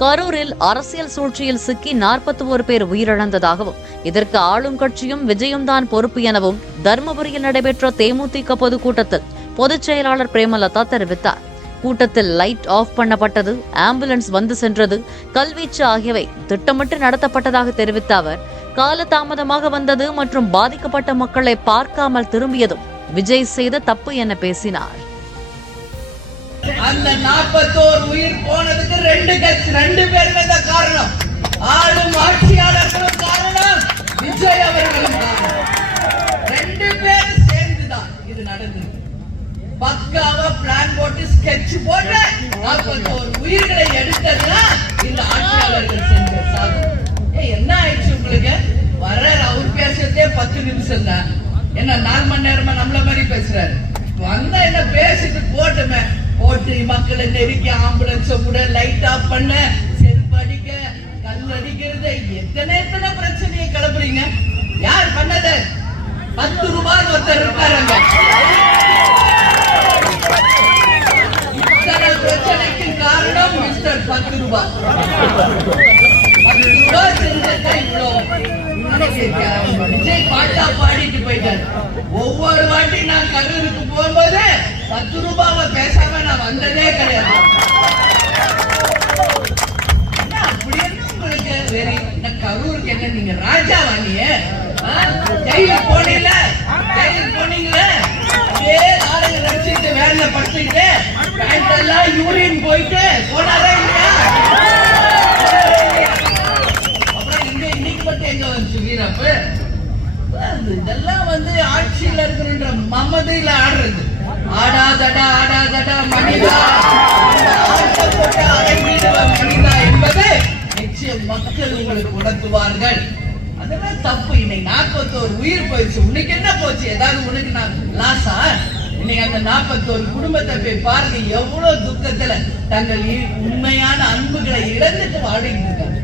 கரூரில் அரசியல் சூழ்ச்சியில் சிக்கி 41 பேர் உயிரிழந்ததாகவும் இதற்கு ஆளும் கட்சியும் விஜயும் தான் பொறுப்பு எனவும் தர்மபுரியில் நடைபெற்ற தேமுதிக பொதுக்கூட்டத்தில் பொதுச் செயலாளர் பிரேமலதா தெரிவித்தார். கூட்டத்தில் லைட் ஆஃப் பண்ணப்பட்டது, ஆம்புலன்ஸ் வந்து சென்றது, கல்வீச்சு ஆகியவை திட்டமிட்டு நடத்தப்பட்டதாக தெரிவித்த அவர், காலதாமதமாக வந்தது மற்றும் பாதிக்கப்பட்ட மக்களை பார்க்காமல் திரும்பியதும் விஜய் செய்த தப்பு என பேசினார். அந்த 41 உயிர் போனதுக்கு ரெண்டு பேருமே தான் காரணம். ஆளும் ஆட்சியாளர்களும் காரணம், விஜய் அவர்களும் காரணம். 2 பேரும் சேர்ந்துதான் இது நடந்தது. பக்காவா பிளான் போட்டு ஸ்கெட்ச் போட்டு 41 உயிர்களை எடுத்ததுன்னா இந்த ஆட்சியாளர்கள் செஞ்ச சாதனை. என்ன ஆயிடுச்சு உங்களுக்கு? வர அவர் பேசுறதே 10 நிமிஷம் தான். என்ன 4 மணி நேரமா நம்மள மாதிரி பேசுறாரு. வந்தா என்ன பேசிட்டு போட்டுமே, போட்டு மக்களை நெருக்கி ஆம்புலன்ஸ் கூட லைட் ஆஃப் பண்ண, செருப்பு அடிக்க, கல் அடிக்கிறது, எத்தனை பிரச்சனையை கிளப்புறீங்க. யார் பண்ணது? 10 ரூபாய் ஒருத்தர் இருக்காருங்க. இத்தனை பிரச்சனைக்கு காரணம் மிஸ்டர் 10 ரூபாய். 10 ரூபாய் செஞ்சதை இவ்வளோ விஜய் பாட்டா பாடிட்டு போயிட்டாரு. ஒவ்வொரு வாட்டி நான் கரூருக்கு போகும்போது 10 ரூபாவை பேசாம நான் வந்ததே கிடையாது. அப்படி என்ன உங்களுக்கு வெறி? கரூருக்கு என்ன நீங்க ராஜா வாங்கிய? ஜெயிலுக்கு போனீங்களே, அதே ஆளுங்க ரசித்து வேலை படுத்துக்கிட்டு பேண்ட் எல்லாம் யூரின் போயிட்டு போனாரா இல்லையா? இதெல்லாம் ஆட்சியில் இருக்கிற மமதையில ஆடுறது. ஆடாதடா மனிதா, மனிதா என்பது நிச்சயம் மக்கள் உங்களுக்கு உணர்த்துவார்கள். அதெல்லாம் தப்பு. இன்னைக்கு 41 உயிர் போயிடுச்சு. உனக்கு என்ன போச்சு? ஏதாவது உனக்கு நான் லாஸா? இன்னைக்கு அந்த 41 குடும்பத்தை போய் பாருங்க, எவ்வளவு துக்கத்துல தங்கள் உண்மையான அன்புகளை இழந்துட்டு வாடிட்டு இருக்காங்க.